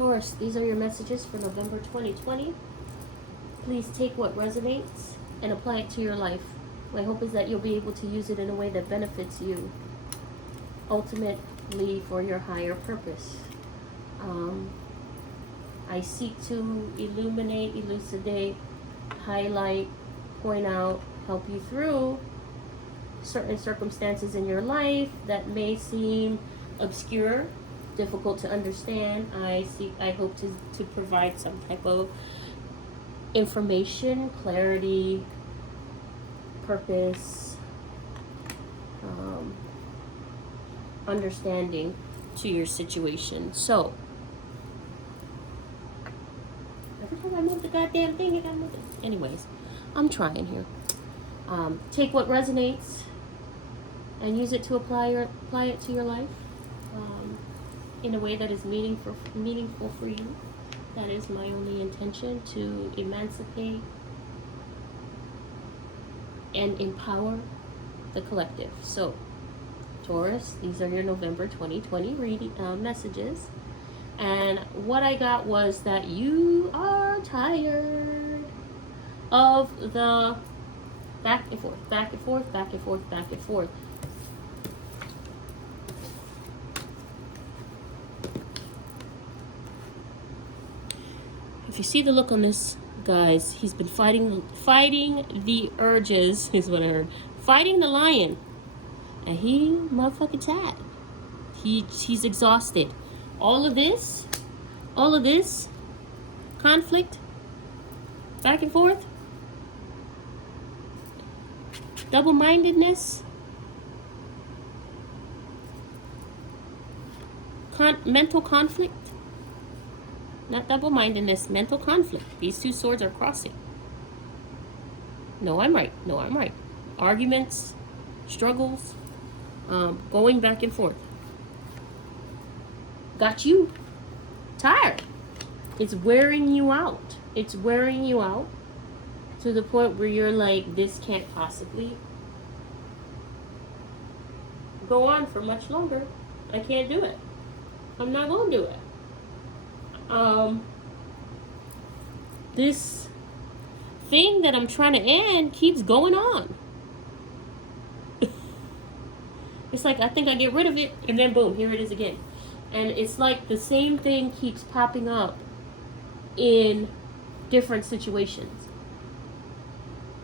Taurus, these are your messages for November 2020. Please take what resonates and apply it to your life. My hope is that you'll be able to use it in a way that benefits you, ultimately for your higher purpose. I seek to illuminate, elucidate, highlight, point out, help you through certain circumstances in your life that may seem obscure, difficult to understand. I hope to provide some type of information, clarity, purpose, understanding to your situation. So every time I move the goddamn thing, I gotta move it. Anyways, I'm trying here. Take what resonates and use it to apply it to your life in a way that is meaningful for you. That is my only intention, to emancipate and empower the collective. So, Taurus, these are your November 2020 messages. And what I got was that you are tired of the back and forth, back and forth, back and forth, back and forth. If you see the look on this, guys, he's been fighting the urges, is what I heard. Fighting the lion. And he motherfucking tired. He's exhausted. All of this conflict, back and forth, double-mindedness, mental conflict. Not double-mindedness, mental conflict. These two swords are crossing. No, I'm right. No, I'm right. Arguments, struggles, going back and forth. Got you tired. It's wearing you out. It's wearing you out to the point where you're like, this can't possibly go on for much longer. I can't do it. I'm not going to do it. This thing that I'm trying to end keeps going on. It's like, I think I get rid of it, and then boom, here it is again. And it's like the same thing keeps popping up in different situations.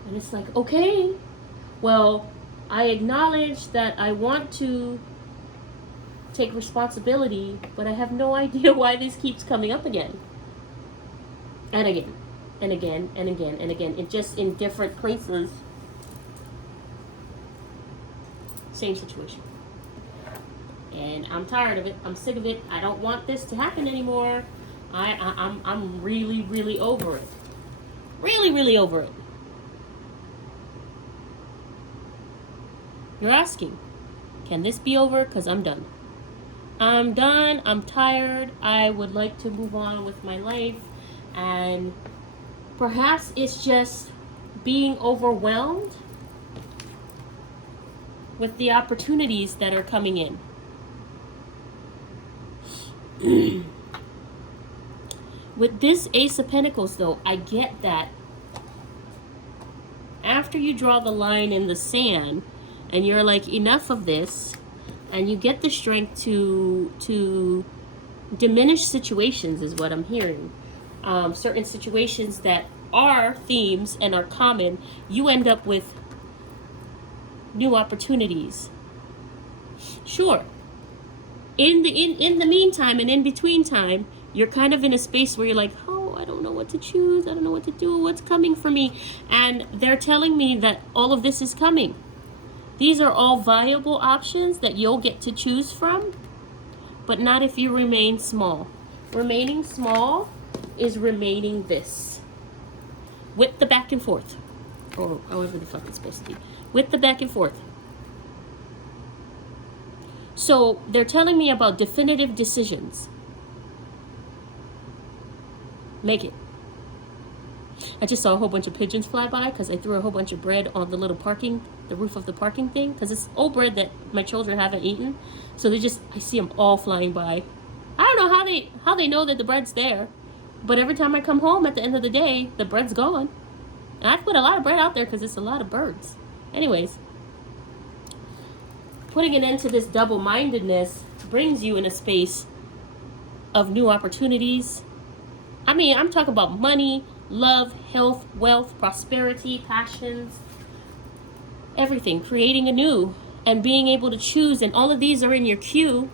And it's like, okay, well, I acknowledge that I want to take responsibility, but I have no idea why this keeps coming up again. And again, and again, and again, and again. It just in different places. Same situation. And I'm tired of it. I'm sick of it. I don't want this to happen anymore. I'm really, really over it. Really, really over it. You're asking, can this be over? Because I'm done. I'm done. I'm tired. I would like to move on with my life. And perhaps it's just being overwhelmed with the opportunities that are coming in. With this Ace of Pentacles, though, I get that after you draw the line in the sand and you're like, enough of this, and you get the strength to diminish situations, is what I'm hearing. Certain situations that are themes and are common, you end up with new opportunities. Sure. In the meantime and in between time, you're kind of in a space where you're like, oh, I don't know what to choose. I don't know what to do. What's coming for me? And they're telling me that all of this is coming. These are all viable options that you'll get to choose from, but not if you remain small. Remaining small is remaining this. With the back and forth. Or however the fuck it's supposed to be. With the back and forth. So they're telling me about definitive decisions. Make it. I just saw a whole bunch of pigeons fly by because I threw a whole bunch of bread on the little the roof of the parking thing, because it's old bread that my children haven't eaten. So I see them all flying by. I don't don't know how they know that the bread's there, but every time I come home at the end of the day, the bread's gone. And I put a lot of bread out there because it's a lot of birds. Anyways, putting an end to this double-mindedness brings you in a space of new opportunities. I mean, I'm talking about money, love, health, wealth, prosperity, passions, everything, creating anew and being able to choose. And all of these are in your queue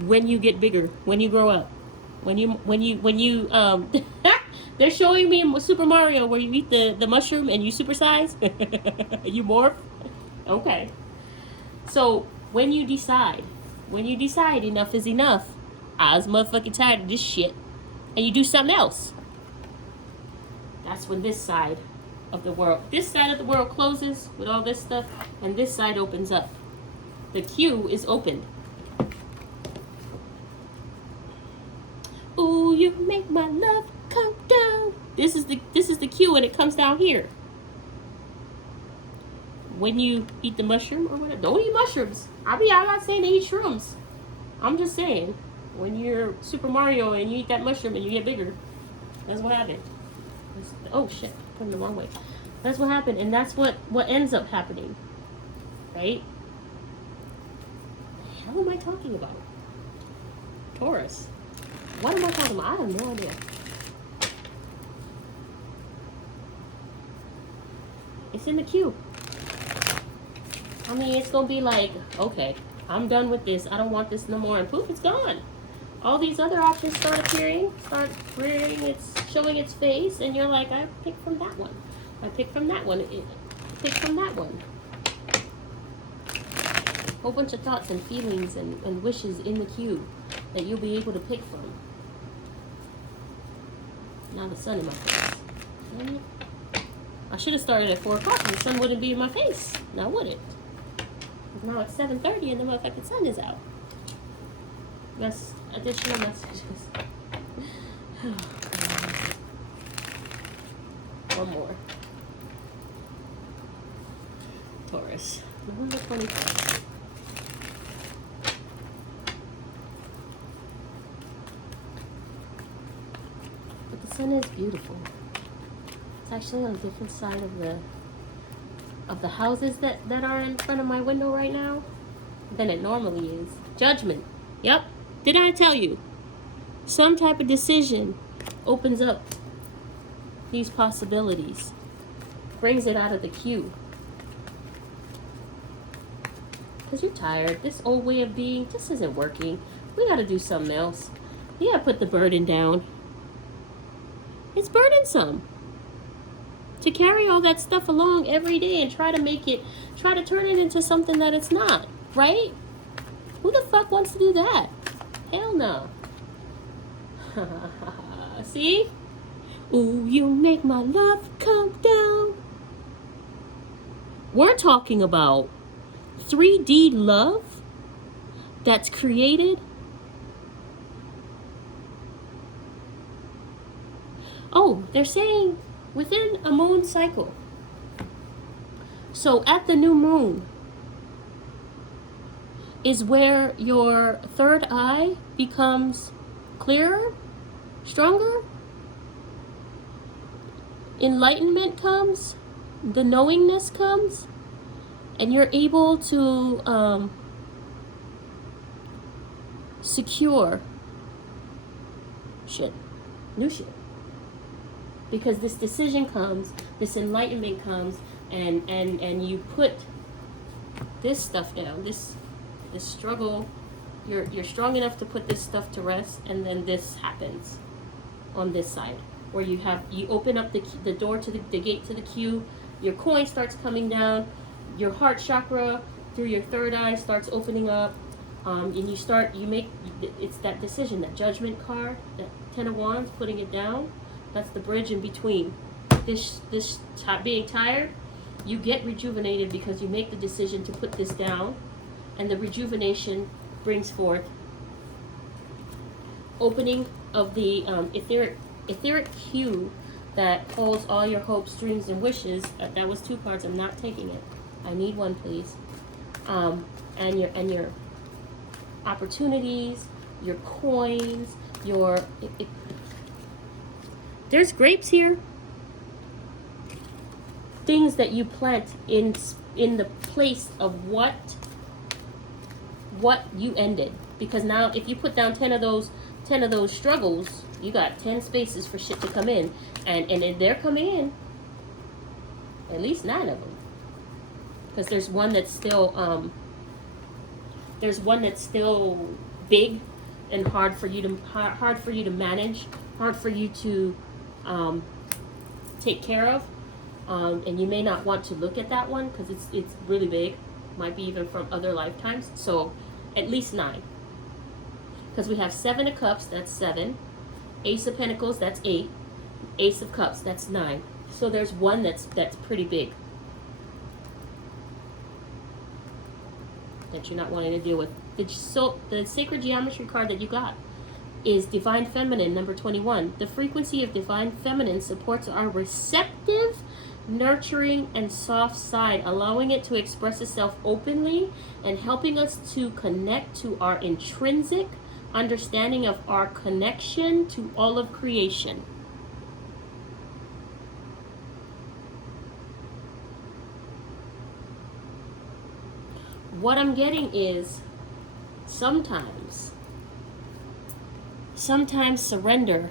when you get bigger, when you grow up, when you they're showing me in Super Mario where you eat the mushroom and you supersize, you morph. Okay. So when you decide enough is enough, I was motherfucking tired of this shit, and you do something else, that's when this side of the world closes with all this stuff, and this side opens up. The queue is opened. Ooh, you make my love come down. This is the queue, and it comes down here. When you eat the mushroom or whatever, don't eat mushrooms. I'm not saying to eat shrooms. I'm just saying, when you're Super Mario and you eat that mushroom and you get bigger, that's what happened. Oh shit, putting the wrong way. That's what happened, and that's what ends up happening, right? What the hell am I talking about? Taurus. What am I talking about? I have no idea. It's in the queue. I mean, it's gonna be like, okay, I'm done with this. I don't want this no more, and poof, it's gone. All these other options start appearing, showing its face, and you're like, I picked from that one. I picked from that one. I picked from that one. Whole bunch of thoughts and feelings and wishes in the queue that you'll be able to pick from. Now the sun in my face. I should have started at 4 o'clock and the sun wouldn't be in my face. Now would it? Now it's 7:30 and the motherfucking sun is out. That's additional messages. One more. Taurus, November 25th. But the sun is beautiful. It's actually on a different side of the houses that are in front of my window right now than it normally is. Judgment. Yep. Didn't I tell you? Some type of decision opens up these possibilities, brings it out of the queue. Because you're tired. This old way of being just isn't working. We got to do something else. You got to put the burden down. It's burdensome to carry all that stuff along every day and try to turn it into something that it's not, right? Who the fuck wants to do that? Hell no. See? Ooh, you make my love come down. We're talking about 3D love that's created. Oh, they're saying within a moon cycle. So at the new moon is where your third eye becomes clearer, stronger. Enlightenment comes, the knowingness comes, and you're able to secure new shit. Because this decision comes, this enlightenment comes, and you put this stuff down, this struggle, you're strong enough to put this stuff to rest, and then this happens on this side, where you open up the door to the gate to the queue, your coin starts coming down, your heart chakra through your third eye starts opening up, and you make, it's that decision, that judgment card, that 10 of Wands, putting it down. That's the bridge in between. Being tired, you get rejuvenated because you make the decision to put this down, and the rejuvenation brings forth opening of the etheric queue that holds all your hopes, dreams, and wishes. That was 2 cards. I'm not taking it. I need one, please. And your opportunities, your coins, your... There's grapes here. Things that you plant in the place of what you ended. Because now if you put down 10 of those struggles, you got 10 spaces for shit to come in. And if they're coming in, at least 9 of them. Because there's one that's still big and hard for you to manage, hard for you to take care of. And you may not want to look at that one because it's really big, might be even from other lifetimes. So at least 9, because we have 7 of Cups, that's 7, Ace of Pentacles, that's 8, Ace of Cups, that's 9. So there's one that's pretty big that you're not wanting to deal with. The sacred geometry card that you got is Divine Feminine, number 21. The frequency of Divine Feminine supports our receptive, nurturing, and soft side, allowing it to express itself openly and helping us to connect to our intrinsic understanding of our connection to all of creation. What I'm getting is sometimes surrender,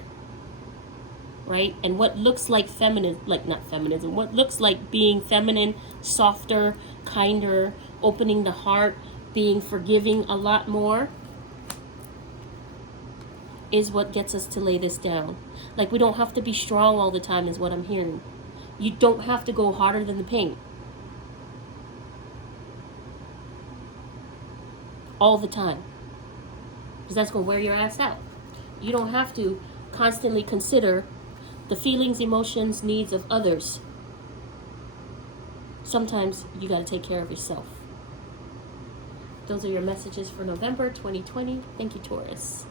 right? And what looks like feminine, like not feminism, what looks like being feminine, softer, kinder, opening the heart, being forgiving a lot more, is what gets us to lay this down. Like, we don't have to be strong all the time is what I'm hearing. You don't have to go harder than the paint all the time, because that's going to wear your ass out. You don't have to constantly consider the feelings, emotions, needs of others. Sometimes you got to take care of yourself. Those are your messages for November 2020. Thank you, Taurus.